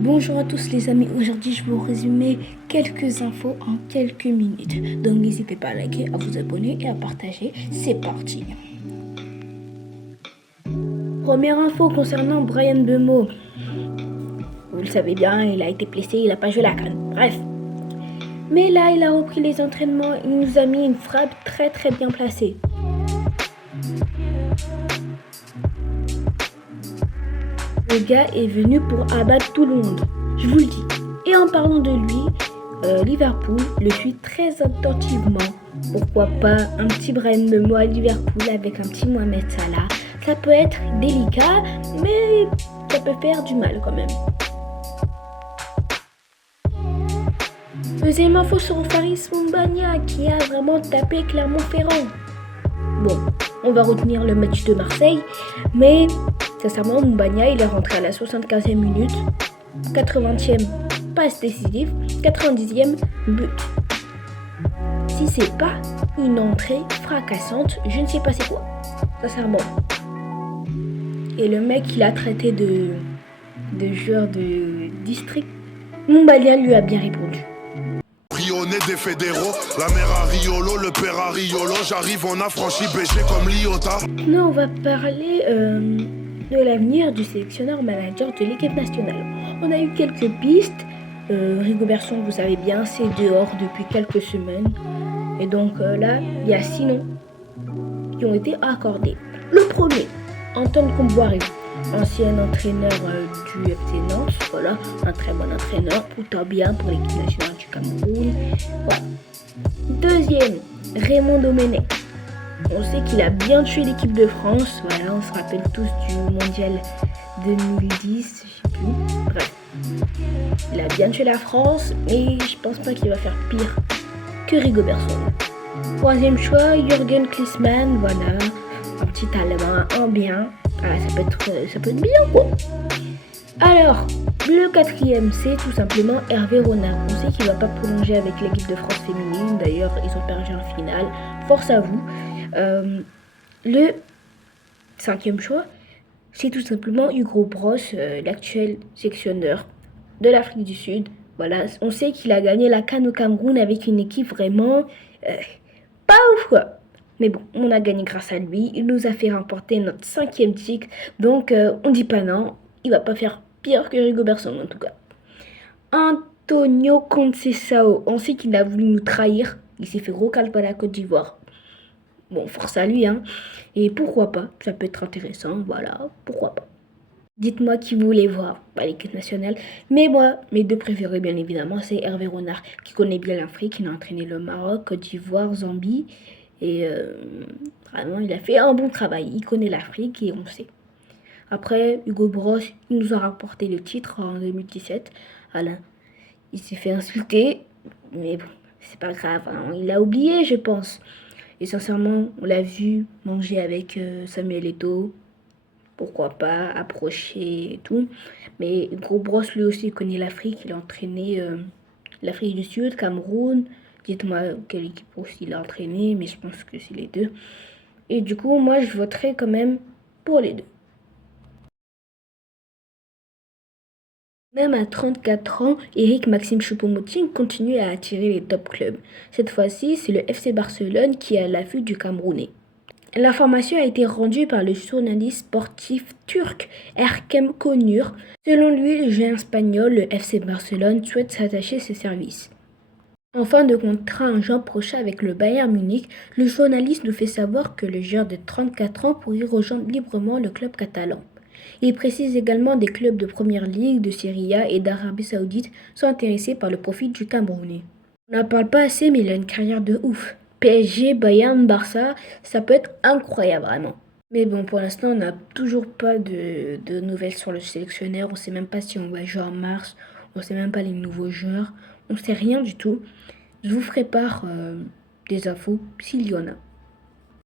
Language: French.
Bonjour à tous les amis, aujourd'hui je vais vous résumer quelques infos en quelques minutes. Donc n'hésitez pas à liker, à vous abonner et à partager. C'est parti. Première info concernant Bryan Mbeumo. Vous le savez bien, il a été blessé, il n'a pas joué la CAN. Bref. Mais là, il a repris les entraînements, il nous a mis une frappe très bien placée. Le gars est venu pour abattre tout le monde, je vous le dis. Et en parlant de lui, Liverpool le suit très attentivement. Pourquoi pas un petit Bryan Mbeumo à Liverpool avec un petit Mohamed Salah. Ça peut être délicat, mais ça peut faire du mal quand même. Deuxième info sur Faris Moumbagna qui a vraiment tapé Clermont-Ferrand. Bon, on va retenir le match de Marseille, mais sincèrement, Moumbagna, il est rentré à la 75e minute, 80e passe décisive, 90e but. Si c'est pas une entrée fracassante, je ne sais pas c'est quoi, sincèrement. Et le mec, il a traité de joueur de district. Moumbagna lui a bien répondu. Brionnais des fédéraux, la mère à Riolo, le père à Riolo, j'arrive, on a franchi BG comme Liota. Maintenant, on va parler de l'avenir du sélectionneur manager de l'équipe nationale. On a eu quelques pistes. Rigobertson, vous savez bien, c'est dehors depuis quelques semaines. Et donc là, il y a 6 noms qui ont été accordés. Le premier, Antoine Kombouaré, ancien entraîneur du FC Nantes. Voilà, un très bon entraîneur, plutôt bien pour l'équipe nationale du Cameroun. Voilà. Deuxième, Raymond Domenech. On sait qu'il a bien tué l'équipe de France. Voilà, on se rappelle tous du mondial 2010, je sais plus. Bref. Il a bien tué la France, mais je pense pas qu'il va faire pire que Rigobertson. Troisième choix, Jürgen Klinsmann. Voilà, un petit Allemand, un bien. Ah, ça peut être bien quoi. Alors, le quatrième, c'est tout simplement Hervé Renard. On sait qu'il ne va pas prolonger avec l'équipe de France féminine. D'ailleurs, ils ont perdu en finale. Force à vous. Le cinquième choix, c'est tout simplement Hugo Bross, l'actuel sélectionneur de l'Afrique du Sud. Voilà, on sait qu'il a gagné la CAN au Cameroun avec une équipe vraiment pas ouf quoi. Mais bon, on a gagné grâce à lui. Il nous a fait remporter notre 5e titre. Donc, on dit pas non. Il va pas faire pire que Rigobertson en tout cas. Antonio Conceição, on sait qu'il a voulu nous trahir. Il s'est fait recaler par la Côte d'Ivoire. Bon, force à lui, hein. Et pourquoi pas, ça peut être intéressant, voilà, pourquoi pas. Dites-moi qui vous voulez voir à l'équipe nationale. Mais moi, mes deux préférés, bien évidemment, c'est Hervé Renard, qui connaît bien l'Afrique. Il a entraîné le Maroc, Côte d'Ivoire, Zambie. Et vraiment, il a fait un bon travail. Il connaît l'Afrique et on sait. Après, Hugo Bross, il nous a rapporté le titre en 2017. Voilà. Il s'est fait insulter, mais bon, c'est pas grave. Hein. Il a oublié, je pense. Et sincèrement, on l'a vu manger avec Samuel Eto'o. Pourquoi pas, approcher et tout. Mais Hugo Bross, lui aussi, il connaît l'Afrique. Il a entraîné l'Afrique du Sud, Cameroun. Dites-moi quelle équipe aussi il a entraîné, mais je pense que c'est les deux. Et du coup, moi, je voterai quand même pour les deux. Même à 34 ans, Éric Maxime Choupo-Moting continue à attirer les top clubs. Cette fois-ci, c'est le FC Barcelone qui est à l'affût du Camerounais. L'information a été rendue par le journaliste sportif turc Erkem Konur. Selon lui, le géant espagnol, le FC Barcelone, souhaite s'attacher à ses services. En fin de contrat en juin prochain avec le Bayern Munich, le journaliste nous fait savoir que le joueur de 34 ans pourrait rejoindre librement le club catalan. Il précise également des clubs de Première Ligue, de Serie A et d'Arabie Saoudite sont intéressés par le profil du Camerounais. On n'en parle pas assez, mais il a une carrière de ouf. PSG, Bayern, Barça, ça peut être incroyable vraiment. Mais bon, pour l'instant, on n'a toujours pas de nouvelles sur le sélectionneur. On ne sait même pas si on va jouer en mars. On ne sait même pas les nouveaux joueurs. On ne sait rien du tout. Je vous ferai part des infos s'il y en a.